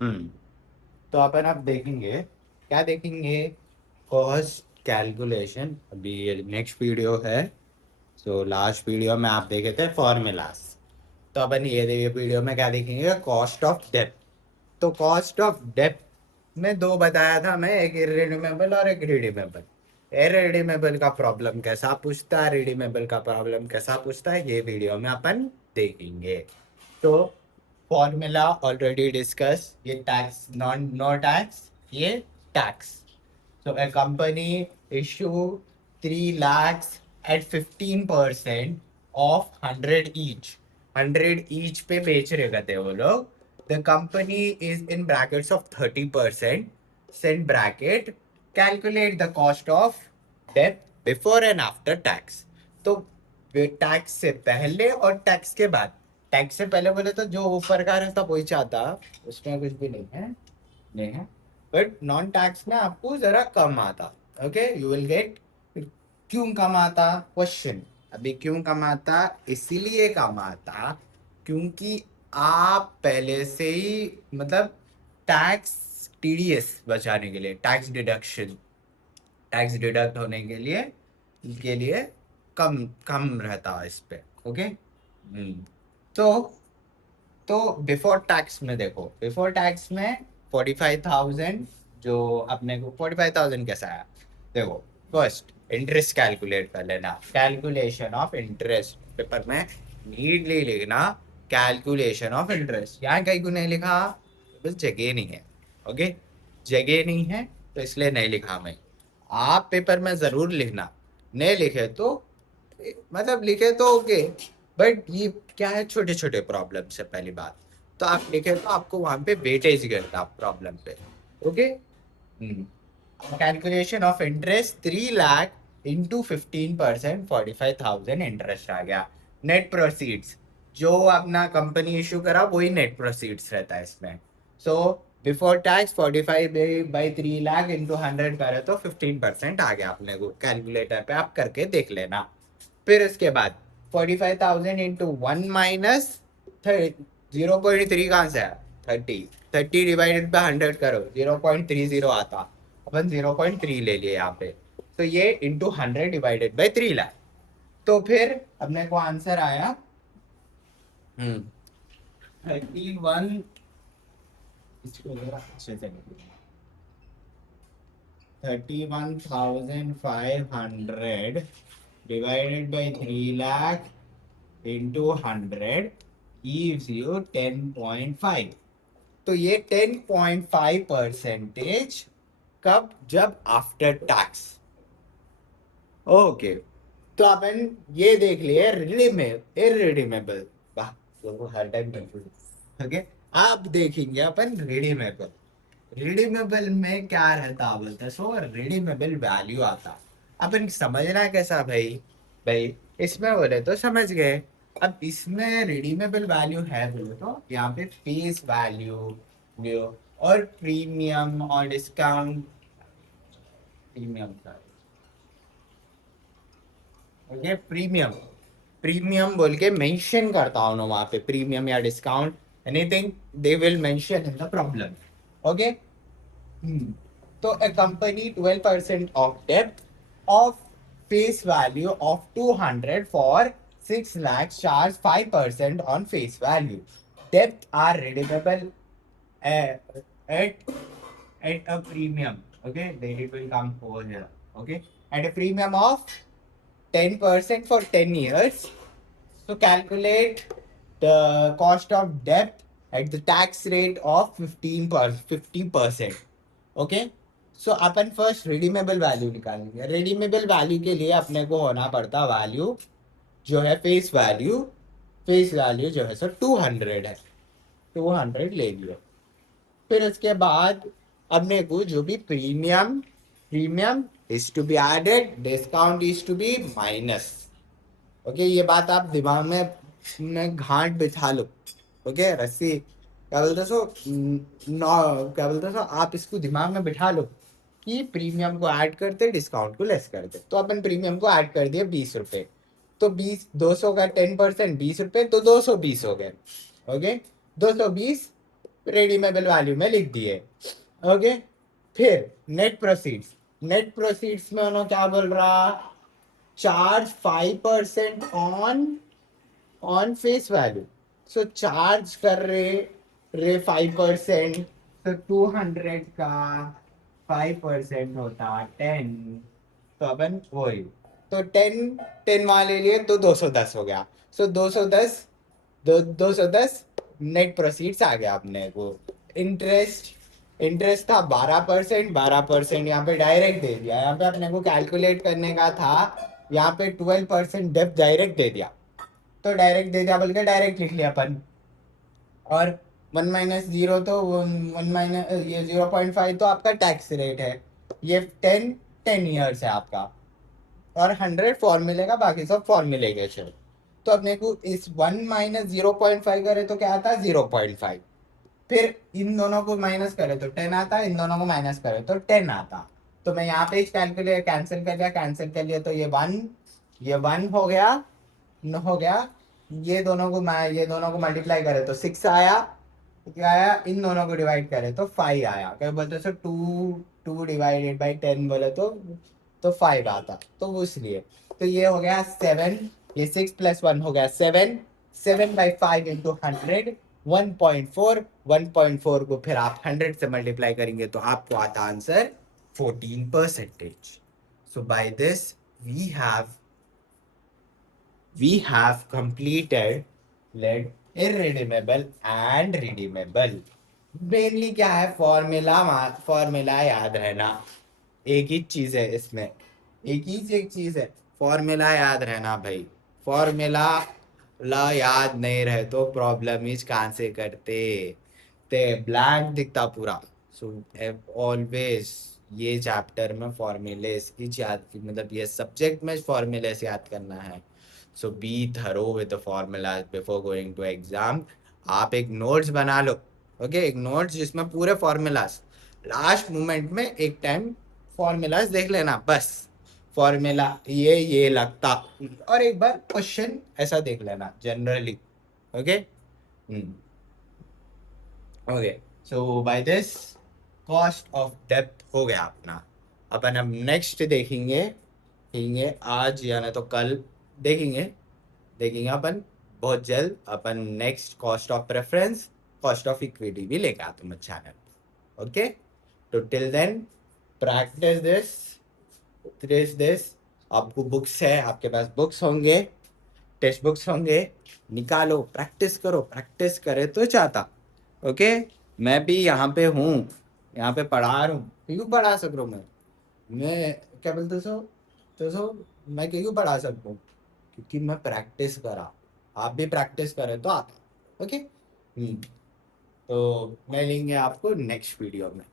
हम्म तो अपन अब देखेंगे, क्या देखेंगे? Cost calculation. अभी ये नेक्स्ट वीडियो है। सो लास्ट वीडियो में आप देखे थे फॉर्मूलाज। तो अपन ये वीडियो में क्या देखेंगे? Cost of depth. तो कॉस्ट ऑफ डेप्थ में दो बताया था मैं, एक इरेडीमेबल और एक रिडीमेबल। इरेडीमेबल का प्रॉब्लम कैसा पूछता है, रिडीमेबल का प्रॉब्लम कैसा पूछता है, ये वीडियो में अपन देखेंगे। तो फॉर्मूला ऑलरेडी डिस्कस। ये टैक्स, नॉन नो टैक्स, ये tax. So a company issue 3 lakhs at 15% of 100 each. 100 each पे बेच रहे कहते वो लोग. The company is in brackets of 30%. Send bracket. Calculate the cost of debt before and after tax. तो tax से पहले और टैक्स के बाद। टैक्स से पहले बोले तो जो ऊपर का रहता वही चाहता, उसमें कुछ भी नहीं है, नहीं है। बट नॉन टैक्स में आपको जरा कम आता। Okay, you will get. क्यों कम आता? क्वेश्चन। अभी क्यों कम आता? इसीलिए कम आता क्योंकि आप पहले से ही मतलब टैक्स, टीडीएस बचाने के लिए, टैक्स डिडक्शन, टैक्स डिडक्ट होने के लिए कम कम रहता है इस पे। ओके। तो बिफोर टैक्स में देखो, बिफोर टैक्स में 45,000, जो अपने को 45,000 कैसा आया देखो। फर्स्ट इंटरेस्ट कैलकुलेट कर लेना, कैलकुलेशन ऑफ इंटरेस्ट। पेपर में नीडली लिखना कैलकुलेशन ऑफ इंटरेस्ट। यहाँ कहीं को नहीं लिखा, बस जगह नहीं है। ओके, जगह नहीं है तो इसलिए नहीं लिखा मैं। आप पेपर में जरूर लिखना, नहीं लिखे तो मतलब लिखे तो ओके, बट ये क्या है, छोटे छोटे प्रॉब्लम से पहली बात। तो आप लिखे तो आपको वहां पे वेटेज गिरता प्रॉब्लम पे। Okay. Calculation of interest 3 lakh into 15%, 45,000 interest आ गया। नेट प्रोसीड्स जो अपना कंपनी इशू करा वही नेट प्रोसीड्स रहता है इसमें। So before tax 45/3 lakh into 100 करे तो 15% आ गया अपने को। कैलकुलेटर पे आप करके देख लेना। फिर उसके बाद 45,000 इंटू 1 माइनस 0.3 कहाँ से आया? 30। 30 डिवाइडेड बाय 100 करो, 0.30 आता। अपन 0.3 ले लिए यहाँ पे। तो ये इंटू 100 डिवाइडेड बाय 3 लाख। तो फिर अपने को आंसर आया 31, इसको जरा अच्छे से 31,500 divided by 3 lakh into 100 gives you 10.5। तो ये 10.5% कब? जब आफ्टर टैक्स। ओके। तो अपन ये देख लिए इरेडीमेबल। वाह, लोगों हर टाइम कंफ्यूज। ओके, आप देखेंगे अपन रिडीमेबल। रिडीमेबल में क्या रहता बोलते, सो रिडीमेबल वैल्यू आता। अपन समझना कैसा भाई? भाई इसमें बोले तो समझ गए। अब इसमें रिडीमेबल वैल्यू है बोले तो यहाँ पे फेस वैल्यू और प्रीमियम और डिस्काउंट। प्रीमियम का, ओके, प्रीमियम, प्रीमियम बोल के मेंशन करता हूँ ना वहां पे, प्रीमियम या discount, anything they will mention in the problem. Okay. तो a company 12% of debt of face value of 200 for 6 lakhs charge 5% on face value. Debt are redeemable at a premium. Okay, then it will come over here. Okay, at a premium of 10% for 10 years. So calculate the cost of debt at the tax rate of 50%। Okay. So upon first redeemable value निकालेंगे। Redeemable value के लिए अपने को होना पड़ता value जो है face value. Face value जो है सर 200 है, 200 ले लियो। फिर उसके बाद अपने को जो भी premium, premium is to be added, discount is to be minus. Okay, ये बात आप दिमाग में घाट बिठा लो। ओके, रस्सी क्या बोलते सो, क्या बोलते सो, आप इसको दिमाग में बिठा लो कि प्रीमियम को ऐड करते, डिस्काउंट को लेस करते। तो अपन प्रीमियम को ऐड कर दिए 20 रुपए। तो 20, 200 का 10%, 20 रुपए, तो 220 हो गए। ओके, 220 रिडीमेबल वैल्यू में लिख दिए। ओके, फिर नेट प्रोसीड्स में उन्होंने क्या बोल रहा, charge 5% on face value. So charge कर रे 5%, तो 200 का 5% होता 10, तो अपन वही, तो 10 वहां ले लिए तो 210 हो गया। सो 210, 210 नेट प्रोसीड्स आ गया अपने को। इंटरेस्ट इंटरेस्ट था 12%, 12% यहाँ पे डायरेक्ट दे दिया। यहाँ पे अपने को कैलकुलेट करने का था, यहाँ पे 12% डेप्थ डायरेक्ट दे दिया, तो डायरेक्ट दे दिया बोल के डायरेक्ट लिख लिया अपन। और 1 - 0 तो 1 ये 0.5 तो आपका टैक्स रेट है। ये 10 ईयर्स है आपका, और 100 फॉर्मूले का, बाकी सब फॉर्मूले के चल। तो अपने को इस 1 - 0.5 करे तो क्या आता है 0.5, फिर इन दोनों को माइनस करे तो 10 आता, इन दोनों को माइनस करे तो 10 आता। तो मैं यहाँ पे कैलकुलेट कैंसिल कर लिया तो ये वन हो गया, न हो गया। ये दोनों को मल्टीप्लाई करे तो 6 आया, क्या आया, इन दोनों को डिवाइड करे तो 5 आया। क्या बोलते सो 2 डिवाइडेड बाई 10 बोले तो 5 आता, तो वो इसलिए। तो ये हो गया 7, ये 6 + 1 हो गया 7, 7/5 इंटू 100, 1.4, 1.4 को फिर आप 100 से मल्टीप्लाई करेंगे तो आपको आता answer 14%। So by this we have completed late irredeemable and redeemable। Mainly क्या है, फॉर्मूला याद रहना, एक ही चीज है इसमें, एक चीज है, फॉर्मूला याद रहना भाई। फॉर्मूला ला याद नहीं रहे तो प्रॉब्लम इज कहाँ से करते, ते ब्लैंक दिखता पूरा। सो ऑलवेज ये चैप्टर में फॉर्मूले की याद, मतलब ये सब्जेक्ट में फॉर्मूले से याद करना है। So be thorough with the formulas before going to exam. आप एक नोट्स बना लो, ओके, एक नोट्स जिसमें पूरे फॉर्मूलाज, लास्ट मोमेंट में एक टाइम फॉर्मूलाज देख लेना बस, फॉर्मूला ये लगता, और एक बार क्वेश्चन ऐसा देख लेना generally. Okay, okay. So by this cost of डेप्थ हो गया अपना। अपन अब नेक्स्ट देखेंगे आज या नहीं तो कल, देखेंगे देखेंगे अपन बहुत जल्द। अपन next cost of preference, cost of equity भी लेके आता हूँ चैनल। ओके, तो टिल देन प्रैक्टिस दिस। आपको बुक्स है, आपके पास बुक्स होंगे, टेक्स्ट बुक्स होंगे, निकालो, प्रैक्टिस करो, प्रैक्टिस करे तो चाहता। ओके, मैं भी यहाँ पे हूँ, यहाँ पे पढ़ा रहा हूँ, क्यों पढ़ा सक रहा हूँ मैं क्या बोलते सो मैं क्यों पढ़ा सकता हूँ, क्योंकि मैं प्रैक्टिस करा। आप भी प्रैक्टिस करें तो आता। ओके, तो मैं लेंगे आपको नेक्स्ट वीडियो में।